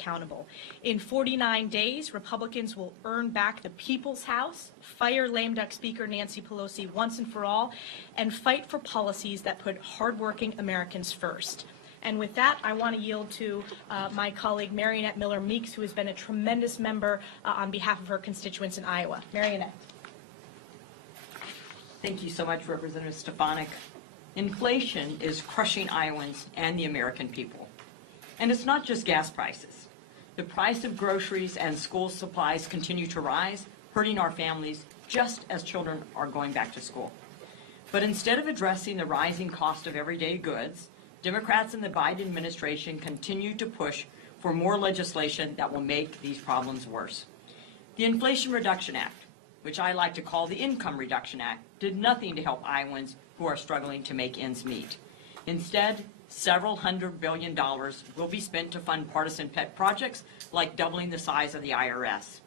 accountable. In 49 days, Republicans will earn back the People's House, fire lame duck Speaker Nancy Pelosi once and for all, and fight for policies that put hardworking Americans first. And with that, I want to yield to my colleague Marionette Miller-Meeks, who has been a tremendous member on behalf of her constituents in Iowa. Marionette. Thank you so much, Representative Stefanik. Inflation is crushing Iowans and the American people. And it's not just gas prices. The price of groceries and school supplies continue to rise, hurting our families just as children are going back to school. But instead of addressing the rising cost of everyday goods, Democrats in the Biden administration continue to push for more legislation that will make these problems worse. The Inflation Reduction Act, which I like to call the Income Reduction Act, did nothing to help Iowans who are struggling to make ends meet. Instead, several $100 billion will be spent to fund partisan pet projects like doubling the size of the IRS.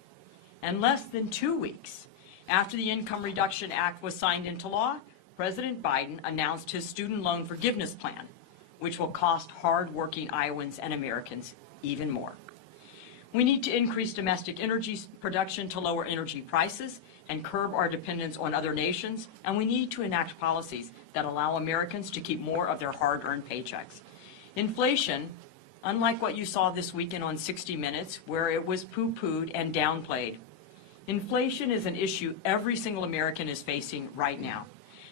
And less than 2 weeks after the Income Reduction Act was signed into law, President Biden announced his student loan forgiveness plan, which will cost hard-working Iowans and Americans even more. We need to increase domestic energy production to lower energy prices and curb our dependence on other nations, and we need to enact policies that allow Americans to keep more of their hard-earned paychecks. Inflation, unlike what you saw this weekend on 60 Minutes, where it was poo-pooed and downplayed, inflation is an issue every single American is facing right now.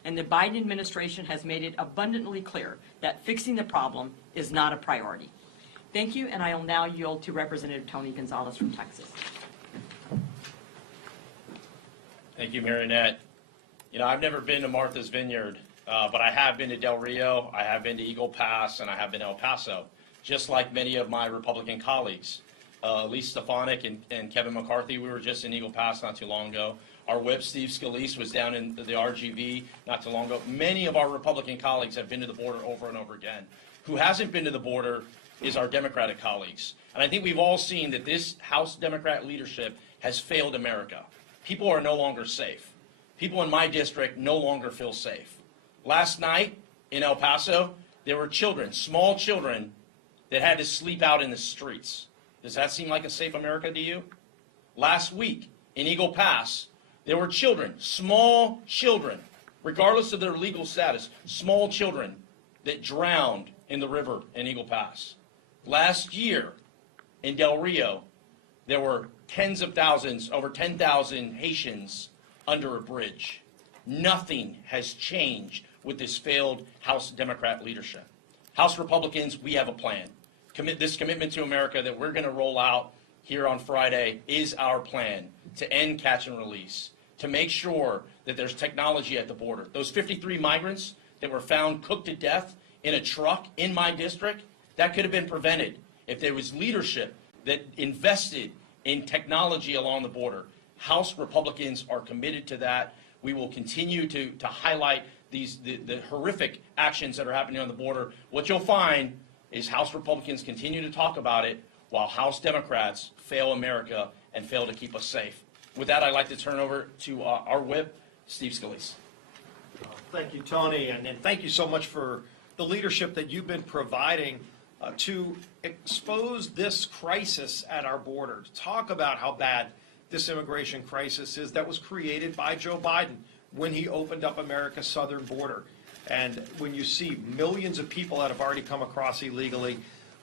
And the Biden administration has made it abundantly clear that fixing the problem is not a priority. Thank you, and I will now yield to Representative Tony Gonzalez from Texas. Thank you, Marionette. You know, I've never been to Martha's Vineyard, but I have been to Del Rio, I have been to Eagle Pass, and I have been to El Paso, just like many of my Republican colleagues. Lee Stefanik and Kevin McCarthy, we were just in Eagle Pass not too long ago. Our whip, Steve Scalise, was down in the RGV not too long ago. Many of our Republican colleagues have been to the border over and over again. Who hasn't been to the border is our Democratic colleagues. And I think we've all seen that this House Democrat leadership has failed America. People are no longer safe. People in my district no longer feel safe. Last night in El Paso, there were children, small children, that had to sleep out in the streets. Does that seem like a safe America to you? Last week in Eagle Pass, there were children, small children, regardless of their legal status, small children that drowned in the river in Eagle Pass. Last year in Del Rio, there were tens of thousands, over 10,000 Haitians under a bridge. Nothing has changed with this failed House Democrat leadership. House Republicans, we have a plan. This commitment to America that we're going to roll out here on Friday is our plan to end catch and release, to make sure that there's technology at the border. Those 53 migrants that were found cooked to death in a truck in my district, that could have been prevented if there was leadership that invested in technology along the border. House Republicans are committed to that. We will continue to highlight the horrific actions that are happening on the border. What you'll find is House Republicans continue to talk about it while House Democrats fail America and fail to keep us safe. With that, I'd like to turn over to our whip, Steve Scalise. Thank you, Tony, and thank you so much for the leadership that you've been providing to expose this crisis at our border, to talk about how bad this immigration crisis is that was created by Joe Biden when he opened up America's southern border. And when you see millions of people that have already come across illegally,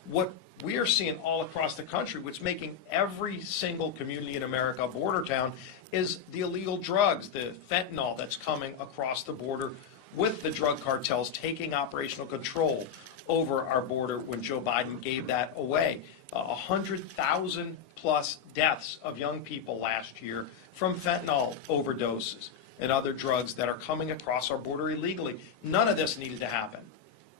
what we are seeing all across the country, what's making every single community in America a border town, is the illegal drugs, the fentanyl that's coming across the border with the drug cartels taking operational control over our border when Joe Biden gave that away. 100,000 plus deaths of young people last year from fentanyl overdoses and other drugs that are coming across our border illegally. None of this needed to happen.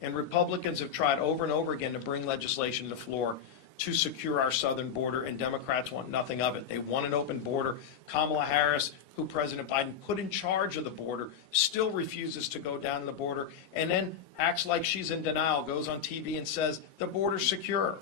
And Republicans have tried over and over again to bring legislation to the floor to secure our southern border, and Democrats want nothing of it. They want an open border. Kamala Harris, who President Biden put in charge of the border, still refuses to go down the border and then acts like she's in denial, goes on TV and says the border's secure.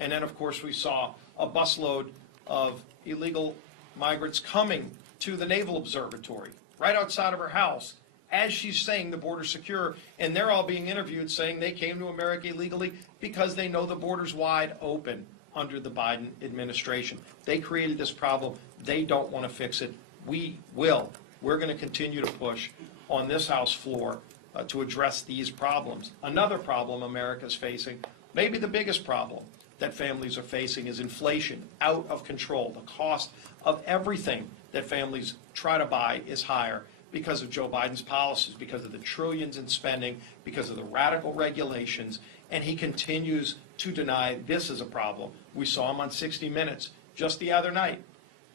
And then, of course, we saw a busload of illegal migrants coming to the Naval Observatory right outside of her house as she's saying the border's secure, and they're all being interviewed saying they came to America illegally because they know the border's wide open. under the Biden administration. They created this problem. They don't want to fix it. We will. We're going to continue to push on this House floor to address these problems. Another problem America's facing, maybe the biggest problem that families are facing, is inflation out of control. The cost of everything that families try to buy is higher because of Joe Biden's policies, because of the trillions in spending, because of the radical regulations, and he continues to deny this is a problem. We saw him on 60 Minutes just the other night,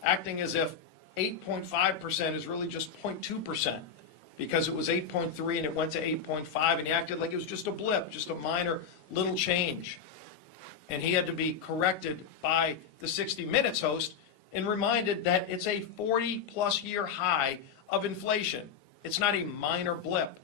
acting as if 8.5% is really just 0.2%, because it was 8.3 and it went to 8.5, and he acted like it was just a blip, just a minor little change. And he had to be corrected by the 60 Minutes host and reminded that it's a 40-plus year high of inflation. It's not a minor blip.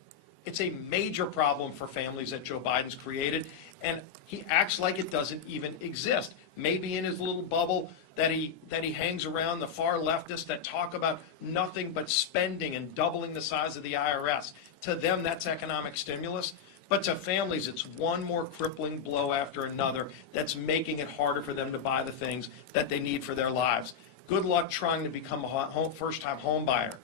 It's a major problem for families that Joe Biden's created, and he acts like it doesn't even exist. Maybe in his little bubble that he hangs around, the far leftists that talk about nothing but spending and doubling the size of the IRS. To them, that's economic stimulus. But to families, it's one more crippling blow after another that's making it harder for them to buy the things that they need for their lives. Good luck trying to become a first-time home buyer,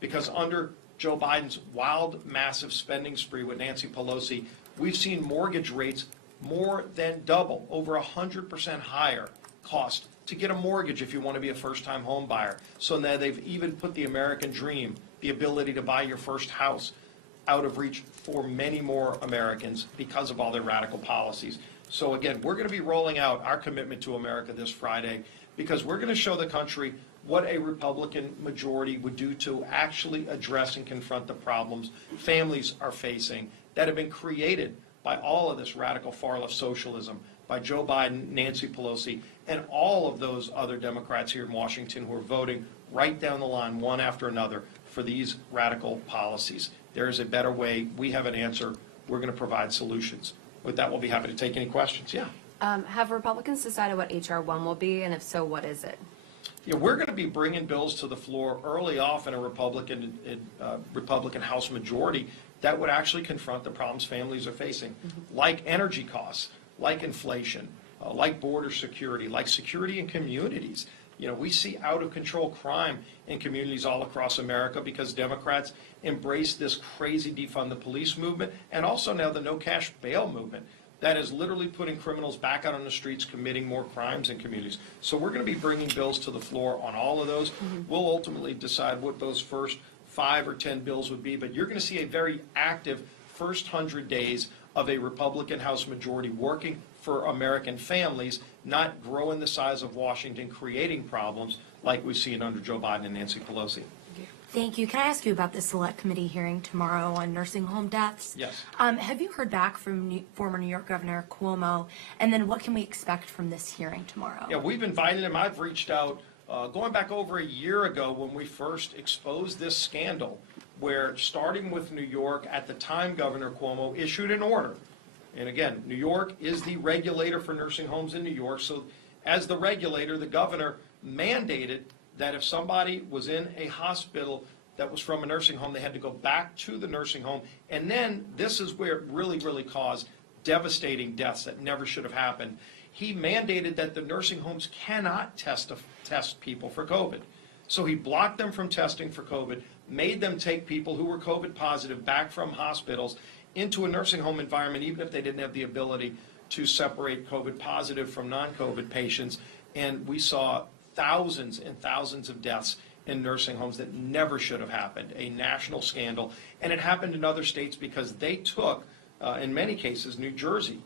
because under Joe Biden's wild, massive spending spree with Nancy Pelosi, we've seen mortgage rates more than double, over 100% higher cost to get a mortgage if you want to be a first-time home buyer. So now they've even put the American dream, the ability to buy your first house, out of reach for many more Americans because of all their radical policies. So again, we're going to be rolling out our commitment to America this Friday, because we're going to show the country what a Republican majority would do to actually address and confront the problems families are facing that have been created by all of this radical far-left socialism, by Joe Biden, Nancy Pelosi, and all of those other Democrats here in Washington who are voting right down the line, one after another, for these radical policies. There is a better way. We have an answer. We're going to provide solutions. With that, we'll be happy to take any questions. Yeah. Have Republicans decided what H.R. 1 will be, and if so, what is it? Yeah, we're going to be bringing bills to the floor early off in a Republican House majority that would actually confront the problems families are facing, like energy costs, like inflation, like border security, like security in communities. You know, we see out-of-control crime in communities all across America because Democrats embrace this crazy defund the police movement, and also now the no-cash bail movement that is literally putting criminals back out on the streets committing more crimes in communities. So we're going to be bringing bills to the floor on all of those. We'll ultimately decide what those first 5 or 10 bills would be, but you're going to see a very active first 100 days of a Republican House majority working for American families, not growing the size of Washington, creating problems like we've seen under Joe Biden and Nancy Pelosi. Thank you. Can I ask you about the select committee hearing tomorrow on nursing home deaths? Yes. Have you heard back from former New York Governor Cuomo? And then what can we expect from this hearing tomorrow? Yeah, we've invited him. I've reached out going back over a year ago when we first exposed this scandal, where starting with New York, at the time Governor Cuomo issued an order. And again, New York is the regulator for nursing homes in New York. So as the regulator, the governor mandated that if somebody was in a hospital that was from a nursing home, they had to go back to the nursing home. And then this is where it really, really caused devastating deaths that never should have happened. He mandated that the nursing homes cannot test people for COVID. So he blocked them from testing for COVID, made them take people who were COVID positive back from hospitals into a nursing home environment, even if they didn't have the ability to separate COVID positive from non-COVID patients. And we saw thousands and thousands of deaths in nursing homes that never should have happened, a national scandal. And it happened in other states because they took, in many cases, New Jersey,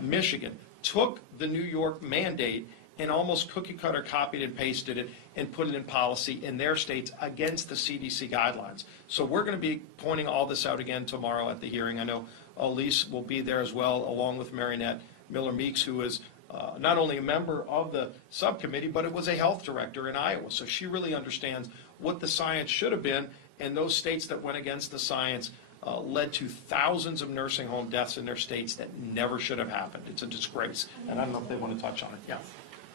Michigan, took the New York mandate and almost cookie-cutter copied and pasted it and put it in policy in their states against the CDC guidelines. So we're going to be pointing all this out again tomorrow at the hearing. I know Elise will be there as well, along with Marinette Miller-Meeks, who is not only a member of the subcommittee, but it was a health director in Iowa. So she really understands what the science should have been, and those states that went against the science led to thousands of nursing home deaths in their states that never should have happened. It's a disgrace, and I don't know if they want to touch on it. Yeah.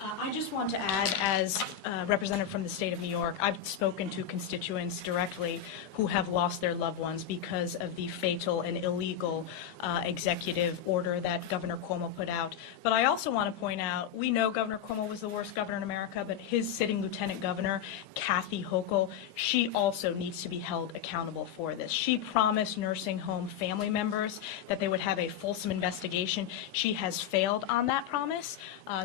I just want to add, as representative from the state of New York, I've spoken to constituents directly who have lost their loved ones because of the fatal and illegal executive order that Governor Cuomo put out. But I also want to point out, we know Governor Cuomo was the worst governor in America, but his sitting lieutenant governor, Kathy Hochul, she also needs to be held accountable for this. She promised nursing home family members that they would have a fulsome investigation. She has failed on that promise.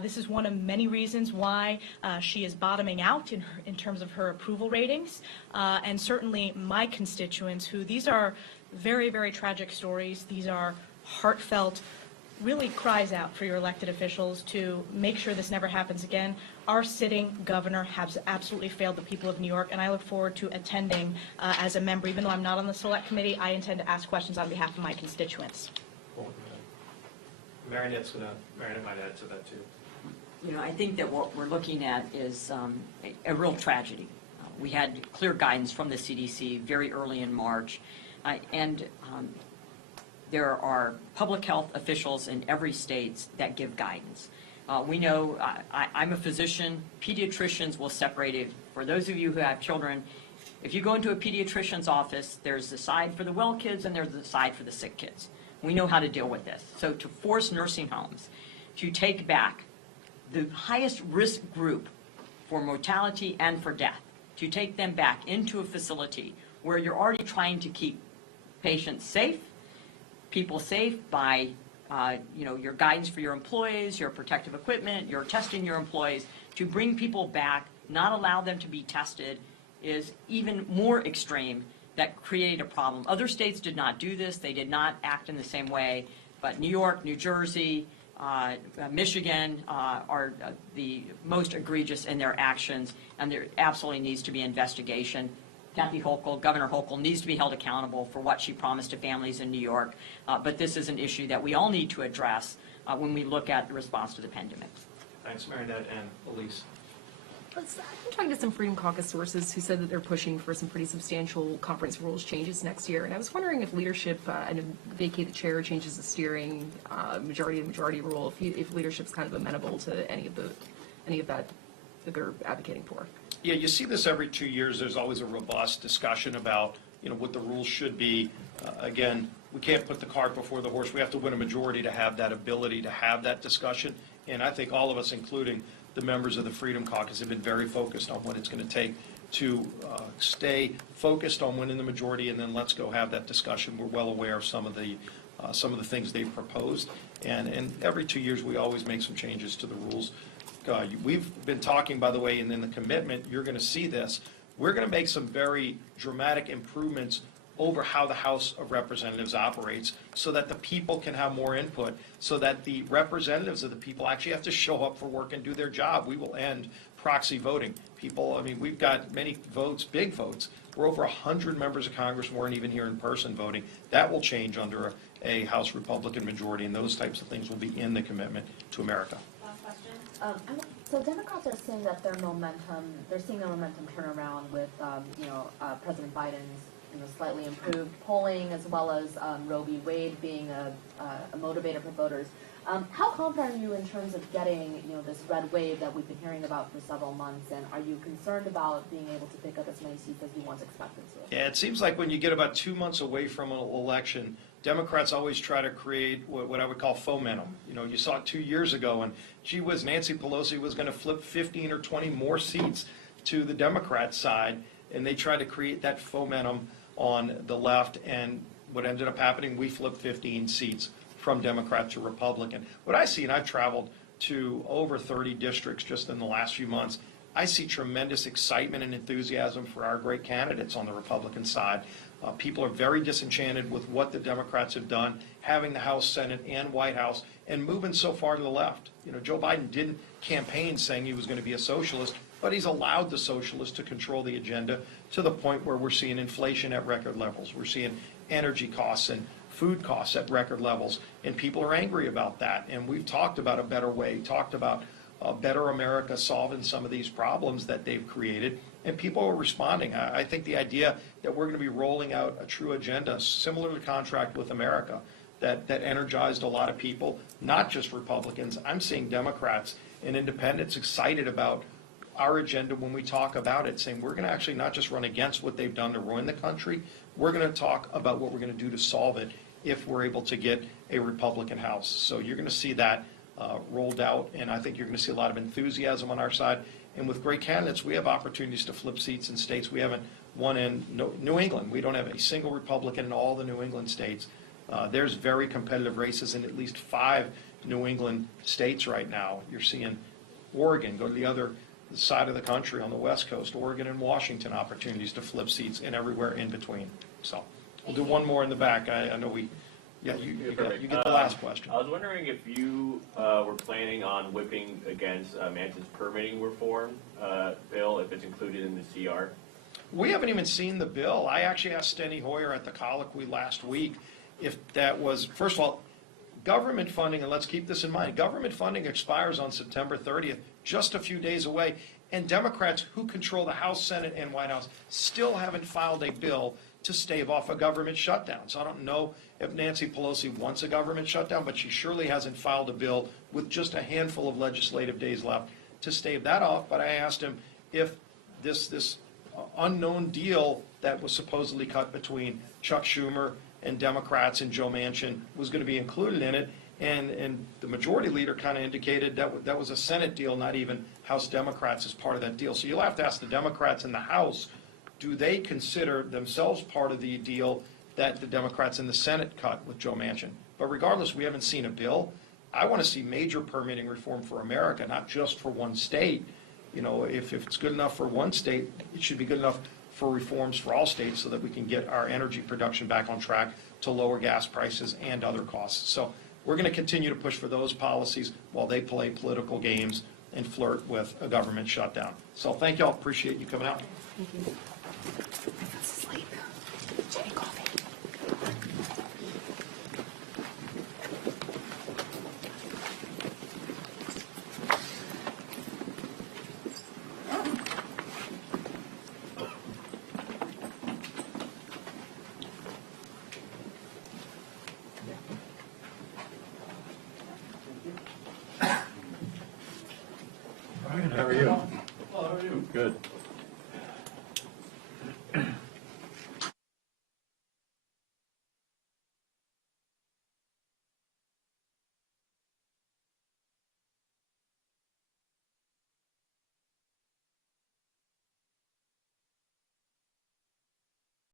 This is one of many reasons why she is bottoming out in terms of her approval ratings. And certainly my constituents, who these are very, very tragic stories. These are heartfelt, really cries out for your elected officials to make sure this never happens again. Our sitting governor has absolutely failed the people of New York, and I look forward to attending as a member. Even though I'm not on the select committee, I intend to ask questions on behalf of my constituents. Marinette might add to that too. You know, I think that what we're looking at is a real tragedy. We had clear guidance from the CDC very early in March, and there are public health officials in every state that give guidance. We know, I'm a physician, pediatricians will separate it. For those of you who have children, if you go into a pediatrician's office, there's the side for the well kids and there's the side for the sick kids. We know how to deal with this. So to force nursing homes to take back the highest risk group for mortality and for death, to take them back into a facility where you're already trying to keep patients safe, people safe by your guidance for your employees, your protective equipment, your testing your employees, to bring people back, not allow them to be tested, is even more extreme. That created a problem. Other states did not do this. They did not act in the same way. But New York, New Jersey, Michigan are the most egregious in their actions, and there absolutely needs to be investigation. Kathy Hochul, Governor Hochul, needs to be held accountable for what she promised to families in New York. But this is an issue that we all need to address when we look at the response to the pandemic. Thanks, Marinette and Elise. I've been talking to some Freedom Caucus sources who said that they're pushing for some pretty substantial conference rules changes next year. And I was wondering if leadership, vacate the chair, changes the steering, majority rule, if leadership's kind of amenable to any of that they're advocating for. Yeah, you see this every 2 years. There's always a robust discussion about, what the rules should be. Again, we can't put the cart before the horse. We have to win a majority to have that ability to have that discussion. And I think all of us, including the members of the Freedom Caucus, have been very focused on what it's going to take to stay focused on winning the majority, and then let's go have that discussion. We're well aware of some of the things they've proposed, and every 2 years we always make some changes to the rules. We've been talking, by the way, and in the commitment, you're going to see this. We're going to make some very dramatic improvements over how the House of Representatives operates so that the people can have more input, so that the representatives of the people actually have to show up for work and do their job. We will end proxy voting. We've got many votes, big votes. We're over 100 members of Congress weren't even here in person voting. That will change under a House Republican majority, and those types of things will be in the commitment to America. Last question. So Democrats are seeing that their momentum turn around with, President Biden's slightly improved polling, as well as Roe v. Wade being a motivator for voters. How confident are you in terms of getting, this red wave that we've been hearing about for several months, and are you concerned about being able to pick up as many seats as you once expected to? Yeah, it seems like when you get about 2 months away from an election, Democrats always try to create what I would call fomentum. You saw it 2 years ago, and gee whiz, Nancy Pelosi was going to flip 15 or 20 more seats to the Democrat side, and they tried to create that fomentum on the left, and what ended up happening, we flipped 15 seats from Democrat to Republican. What I see, and I've traveled to over 30 districts just in the last few months, I see tremendous excitement and enthusiasm for our great candidates on the Republican side. People are very disenchanted with what the Democrats have done, having the House, Senate, and White House, and moving so far to the left. Joe Biden didn't campaign saying he was going to be a socialist, but he's allowed the socialists to control the agenda to the point where we're seeing inflation at record levels. We're seeing energy costs and food costs at record levels, and people are angry about that. And we've talked about a better way, talked about a better America solving some of these problems that they've created, and people are responding. I think the idea that we're going to be rolling out a true agenda similar to Contract with America that energized a lot of people, not just Republicans. I'm seeing Democrats and independents excited about our agenda when we talk about it, saying we're going to actually not just run against what they've done to ruin the country, we're going to talk about what we're going to do to solve it if we're able to get a Republican House. So you're going to see that rolled out, and I think you're going to see a lot of enthusiasm on our side. And with great candidates, we have opportunities to flip seats in states. We haven't won in New England. We don't have a single Republican in all the New England states. There's very competitive races in at least 5 New England states right now. You're seeing Oregon go to the other side of the country on the West Coast, Oregon and Washington, opportunities to flip seats, and everywhere in between. So we'll do one more in the back. I know we, yeah, you get the last question. I was wondering if you were planning on whipping against Manchin's permitting reform bill, if it's included in the CR. We haven't even seen the bill. I actually asked Steny Hoyer at the colloquy last week if that was, first of all, government funding, and let's keep this in mind, government funding expires on September 30th, just a few days away, and Democrats who control the House, Senate, and White House still haven't filed a bill to stave off a government shutdown. So I don't know if Nancy Pelosi wants a government shutdown, but she surely hasn't filed a bill with just a handful of legislative days left to stave that off. But I asked him if this unknown deal that was supposedly cut between Chuck Schumer and Democrats and Joe Manchin was going to be included in it. And the majority leader kind of indicated that was a Senate deal, not even House Democrats as part of that deal. So you'll have to ask the Democrats in the House, do they consider themselves part of the deal that the Democrats in the Senate cut with Joe Manchin? But regardless, we haven't seen a bill. I want to see major permitting reform for America, not just for one state. You know, if it's good enough for one state, it should be good enough for reforms for all states so that we can get our energy production back on track to lower gas prices and other costs. So we're going to continue to push for those policies while they play political games and flirt with a government shutdown. So thank you all. Appreciate you coming out. Thank you. Sleep. Jenny coffee. How are you? Good.